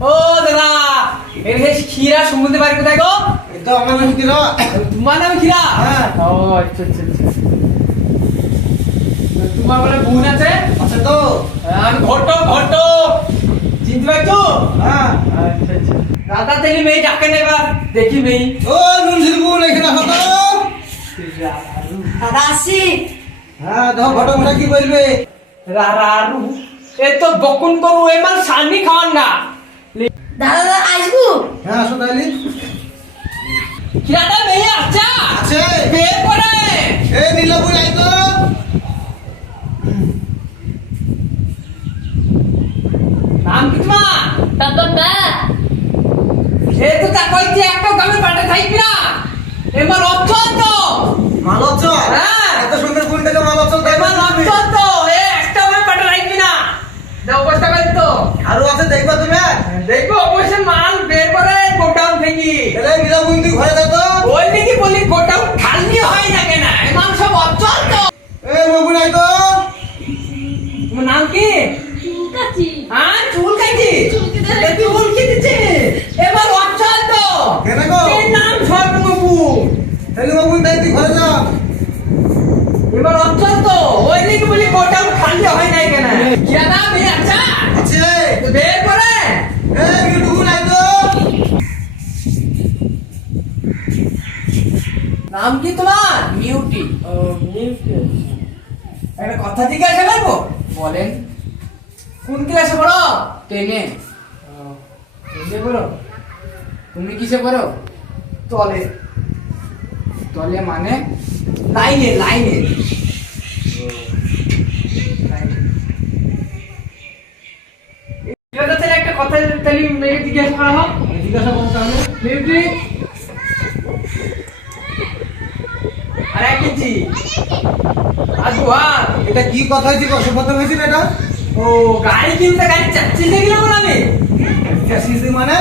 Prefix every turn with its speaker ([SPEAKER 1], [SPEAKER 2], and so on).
[SPEAKER 1] ও দাদা এর হে ক্ষীরা সমুদ্রে বাড়ি কোথায় গো?
[SPEAKER 2] তো আমার নাম কিরা
[SPEAKER 1] তোমার নাম ক্ষীরা?
[SPEAKER 2] হ্যাঁ।
[SPEAKER 1] ও আচ্ছা আচ্ছা আচ্ছা তোমার বলে বোন আছে?
[SPEAKER 2] আছে তো।
[SPEAKER 1] আর ঘটো ঘটো চিনতে পারছ?
[SPEAKER 2] হ্যাঁ।
[SPEAKER 1] আচ্ছা আচ্ছা। দাদা দেখি মেয়ে ডাকে না এবার। দেখি মেয়ে।
[SPEAKER 2] ও নুন শিল্পুর এখানে আসো
[SPEAKER 3] দাদা আসি।
[SPEAKER 2] হ্যাঁ দেখো ঘটকটা কি বলবে?
[SPEAKER 1] রারারু এ তো বকুন করু এমান সানি খাওয়ান না।
[SPEAKER 3] দাদা আসব?
[SPEAKER 2] হ্যাঁ আসো তাহলে।
[SPEAKER 1] কিরাটা মেয়ে আচ্ছা
[SPEAKER 2] আছে।
[SPEAKER 1] বের করে
[SPEAKER 2] এ নীলাপুর আই তো।
[SPEAKER 1] নাম কি তোমার? এ তো তা কইতে একটা না। এবার অত্যন্ত
[SPEAKER 2] মালচল
[SPEAKER 1] হ্যাঁ।
[SPEAKER 2] এত সুন্দর কোন থেকে মালচল তাই
[SPEAKER 1] এবার অত্যন্ত এ একটা গামে পাটে থাকবি না যে অবস্থা করি তো
[SPEAKER 2] আরও আছে দেখবা তুমি
[SPEAKER 1] দেখব অবশ্যই মাল বের করে গোটাউন থেকে।
[SPEAKER 2] এলে নীলাপুর তুই ঘরে যা তো।
[SPEAKER 1] ওই দিকে বলি গোটাউন খালি হয় না কেন? এমান সব অত্যন্ত
[SPEAKER 2] এ বাবু নাই তো।
[SPEAKER 1] তোমার নাম কি?
[SPEAKER 3] কাচি
[SPEAKER 1] হ্যাঁ চুল কাটি
[SPEAKER 3] চুলকে
[SPEAKER 1] কেটেছে এবার অত্যন্ত
[SPEAKER 2] কেন গো?
[SPEAKER 1] এই নাম সর্ববাবু
[SPEAKER 2] তাহলে বাবু তাই তুই ঘরে যা।
[SPEAKER 1] এবার অত্যন্ত ওই দিকে বলি গোটাউন খালি হয় নাই কেন জানা মেয়ে আচ্ছা
[SPEAKER 2] আছে
[SPEAKER 1] বের করে
[SPEAKER 2] এ নীলাপুর নাই তো
[SPEAKER 1] নাম কি তোমার? মিউটি একটা কথা জিজ্ঞাসা করব?
[SPEAKER 4] বলেন।
[SPEAKER 1] কোন ক্লাসে পড়ো?
[SPEAKER 4] টেনে
[SPEAKER 1] টেনে পড়ো?
[SPEAKER 4] তুমি কিসে করো
[SPEAKER 1] তলে।
[SPEAKER 4] তলে মানে?
[SPEAKER 1] লাইনে লাইনে। একটা কথা তাহলে জিজ্ঞাসা করা হোক।
[SPEAKER 2] জিজ্ঞাসা করতে হবে। এটা কি কথা হয়েছে কথা হয়েছিল এটা
[SPEAKER 1] ও গাড়ি কিনতে গাড়ি চাচ্ছি
[SPEAKER 2] মানে?